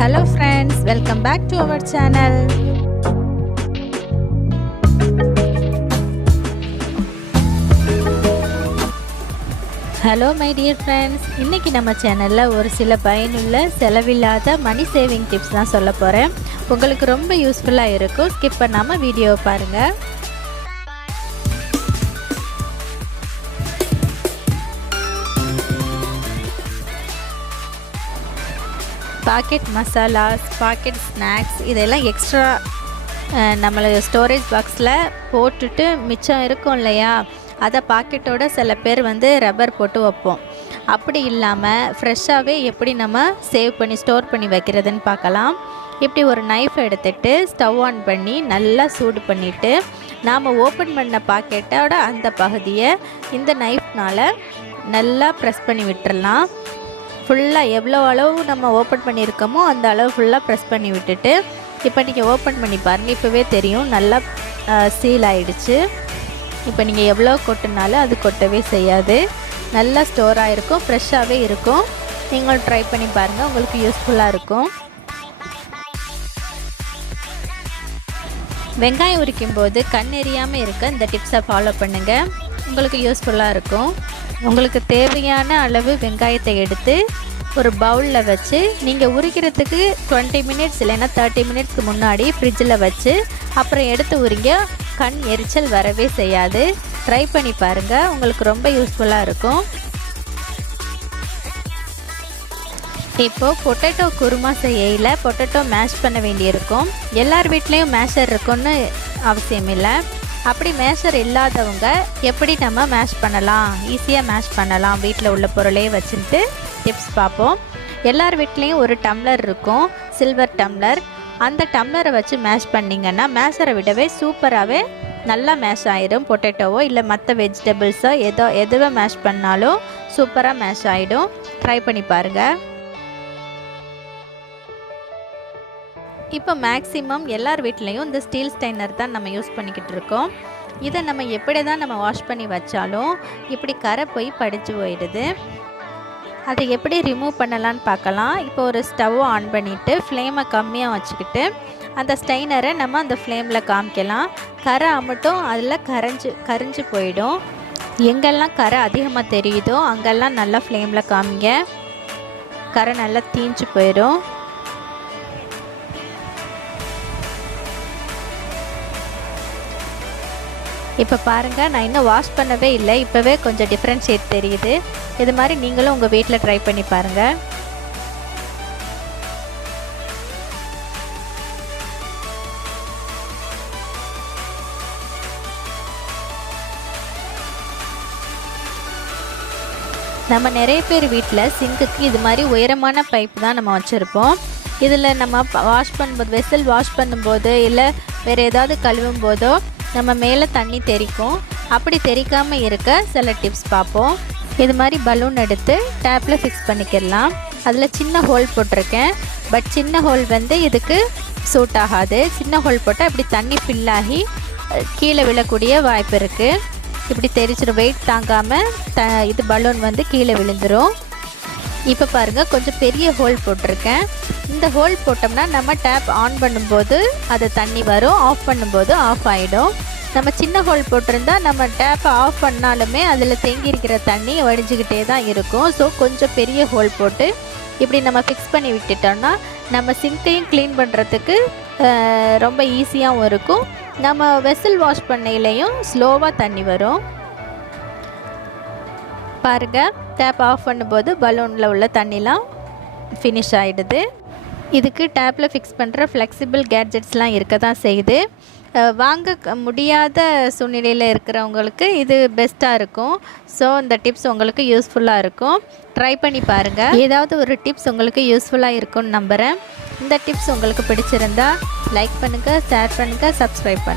Hello friends, welcome back to our channel. Hello my dear friends, இன்னைக்கு நம்ம சேனல்ல ஒரு சில பயனுள்ள செலவில்லாத மணி சேவிங் டிப்ஸ் தான் சொல்ல போறேன். உங்களுக்கு ரொம்ப யூஸ்ஃபுல்லா இருக்கும். ஸ்கிப் பண்ணாம வீடியோ பாருங்க. பாக்கெட் மசாலாஸ், பாக்கெட் ஸ்நாக்ஸ் இதெல்லாம் எக்ஸ்ட்ரா நம்மளோட ஸ்டோரேஜ் பாக்ஸில் போட்டுட்டு மிச்சம் இருக்கும் இல்லையா, அதை பாக்கெட்டோட சில பேர் ரப்பர் போட்டு வைப்போம். அப்படி இல்லாமல் ஃப்ரெஷ்ஷாகவே எப்படி நம்ம சேவ் பண்ணி ஸ்டோர் பண்ணி வைக்கிறதுன்னு பார்க்கலாம். இப்படி ஒரு நைஃப் எடுத்துகிட்டு ஸ்டவ் ஆன் பண்ணி நல்லா சூடு பண்ணிவிட்டு நாம் ஓப்பன் பண்ண பாக்கெட்டோட அந்த பகுதியை இந்த நைஃப்னால் நல்லா ப்ரெஸ் பண்ணி விட்டுறலாம். ஃபுல்லாக எவ்வளோ அளவு நம்ம ஓப்பன் பண்ணியிருக்கோமோ அந்த அளவு ஃபுல்லாக ப்ரெஸ் பண்ணி விட்டுட்டு இப்போ நீங்கள் ஓப்பன் பண்ணி பாருங்கள். இப்போவே தெரியும் நல்லா சீல் ஆகிடுச்சு. இப்போ நீங்கள் எவ்வளோ கொட்டினாலும் அது கொட்டவே செய்யாது. நல்லா ஸ்டோர் ஆகிருக்கும், ஃப்ரெஷ்ஷாகவே இருக்கும். நீங்களும் ட்ரை பண்ணி பாருங்கள், உங்களுக்கு யூஸ்ஃபுல்லாக இருக்கும். வெங்காயம் உரிக்கும்போது கண் எரியாமல் இருக்க இந்த டிப்ஸை ஃபாலோ பண்ணுங்கள், உங்களுக்கு யூஸ்ஃபுல்லாக இருக்கும். உங்களுக்கு தேவையான அளவு வெங்காயத்தை எடுத்து ஒரு பவுலில் வச்சு நீங்கள் உரிக்கிறதுக்கு 20 மினிட்ஸ் இல்லைன்னா 30 மினிட்ஸ்க்கு முன்னாடி ஃப்ரிட்ஜில் வச்சு அப்புறம் எடுத்து உரிங்க. கண் எரிச்சல் வரவே செய்யாது. ட்ரை பண்ணி பாருங்கள், உங்களுக்கு ரொம்ப யூஸ்ஃபுல்லாக இருக்கும். இப்போது பொட்டேட்டோ குருமா செய்யல பொட்டேட்டோ மேஷ் பண்ண வேண்டியிருக்கும். எல்லார் வீட்லேயும் மேஷர் இருக்குன்னு அவசியம் இல்லை. அப்படி மேஷர் இல்லாதவங்க எப்படி நம்ம மேஷ் பண்ணலாம், ஈஸியாக மேஷ் பண்ணலாம் வீட்டில் உள்ள பொருளே வச்சுட்டு டிப்ஸ் பார்ப்போம். எல்லார் வீட்லேயும் ஒரு டம்ளர் இருக்கும், சில்வர் டம்ளர். அந்த டம்ளரை வச்சு மேஷ் பண்ணிங்கன்னா மேஷரை விடவே சூப்பராகவே நல்லா மேஷ் ஆகிடும். பொட்டேட்டோவோ இல்லை மற்ற வெஜிடபிள்ஸோ எதுவே மேஷ் பண்ணாலும் சூப்பராக மேஷ் ஆகிடும். ட்ரை பண்ணி பாருங்கள். இப்போ மேக்ஸிமம் எல்லார் வீட்லேயும் இந்த ஸ்டீல் ஸ்டைனர் தான் நம்ம யூஸ் பண்ணிக்கிட்டு இருக்கோம். இதை நம்ம எப்படி தான் நம்ம வாஷ் பண்ணி வச்சாலும் இப்படி கரை போய் படித்து போயிடுது. அதை எப்படி ரிமூவ் பண்ணலான்னு பார்க்கலாம். இப்போ ஒரு ஸ்டவ் ஆன் பண்ணிவிட்டு ஃப்ளேமை கம்மியாக வச்சுக்கிட்டு அந்த ஸ்டைனரை நம்ம அந்த ஃப்ளேமில் காமிக்கலாம். கரை மட்டும் அதில் கரைஞ்சி போயிடும். எங்கெல்லாம் கரை அதிகமாக தெரியுதோ அங்கெல்லாம் நல்லா ஃப்ளேமில் காமிங்க. கரை நல்லா தீஞ்சு போயிடும். இப்போ பாருங்கள், நான் இன்னும் வாஷ் பண்ணவே இல்லை. இப்போவே கொஞ்சம் டிஃப்ரென்ஷியேட் தெரியுது. இது மாதிரி நீங்களும் உங்கள் வீட்டில் ட்ரை பண்ணி பாருங்கள். நம்ம நிறைய பேர் வீட்டில் சிங்குக்கு இது மாதிரி உயரமான பைப் தான் நம்ம வச்சுருப்போம். இதில் நம்ம வாஷ் பண்ணும்போது வெசல் வாஷ் பண்ணும்போது இல்லை வேறு ஏதாவது கழுவும் போதோ நம்ம மேலே தண்ணி தெறிக்கும். அப்படி தெறிக்காமல் இருக்க சில டிப்ஸ் பார்ப்போம். இது மாதிரி பலூன் எடுத்து டேப்பில் ஃபிக்ஸ் பண்ணிக்கிடலாம். அதில் சின்ன ஹோல் போட்டிருக்கேன். பட் சின்ன ஹோல் இதுக்கு சூட் ஆகாது. சின்ன ஹோல் போட்டால் இப்படி தண்ணி ஃபில்லாகி கீழே விழக்கூடிய வாய்ப்பு இருக்குது. இப்படி தெரிச்சிடும். வெயிட் தாங்காமல் இது பலூன் கீழே விழுந்துடும். இப்போ பாருங்கள், கொஞ்சம் பெரிய ஹோல் போட்டிருக்கேன். இந்த ஹோல் போட்டோம்னா நம்ம டேப் ஆன் பண்ணும்போது அது தண்ணி வரும், ஆஃப் பண்ணும்போது ஆஃப் ஆகிடும். நம்ம சின்ன ஹோல் போட்டிருந்தா நம்ம டேப்பை ஆஃப் பண்ணாலுமே அதில் தேங்கி இருக்கிற தண்ணி வடிஞ்சிக்கிட்டே தான் இருக்கும். ஸோ கொஞ்சம் பெரிய ஹோல் போட்டு இப்படி நம்ம ஃபிக்ஸ் பண்ணி விட்டுட்டோம்னா நம்ம சிங்கையும் க்ளீன் பண்ணுறதுக்கு ரொம்ப ஈஸியாகவும் இருக்கும். நம்ம வெசல் வாஷ் பண்ணையிலையும் ஸ்லோவாக தண்ணி வரும். பாருங்கள், டேப் ஆஃப் பண்ணும்போது பலூனில் உள்ள தண்ணிலாம் ஃபினிஷ் ஆகிடுது. இதுக்கு டேப்பில் ஃபிக்ஸ் பண்ணுற ஃப்ளெக்சிபிள் கேட்ஜெட்ஸ்லாம் இருக்க தான் செய்யுது. வாங்க முடியாத சூழ்நிலையில் இருக்கிறவங்களுக்கு இது பெஸ்ட்டாக இருக்கும். ஸோ இந்த டிப்ஸ் உங்களுக்கு யூஸ்ஃபுல்லாக இருக்கும். ட்ரை பண்ணி பாருங்கள். ஏதாவது ஒரு டிப்ஸ் உங்களுக்கு யூஸ்ஃபுல்லாக இருக்கும்னு நம்புகிறேன். இந்த டிப்ஸ் உங்களுக்கு பிடிச்சிருந்தா லைக் பண்ணுங்கள், ஷேர் பண்ணுங்கள், சப்ஸ்கிரைப் பண்ணுங்கள்.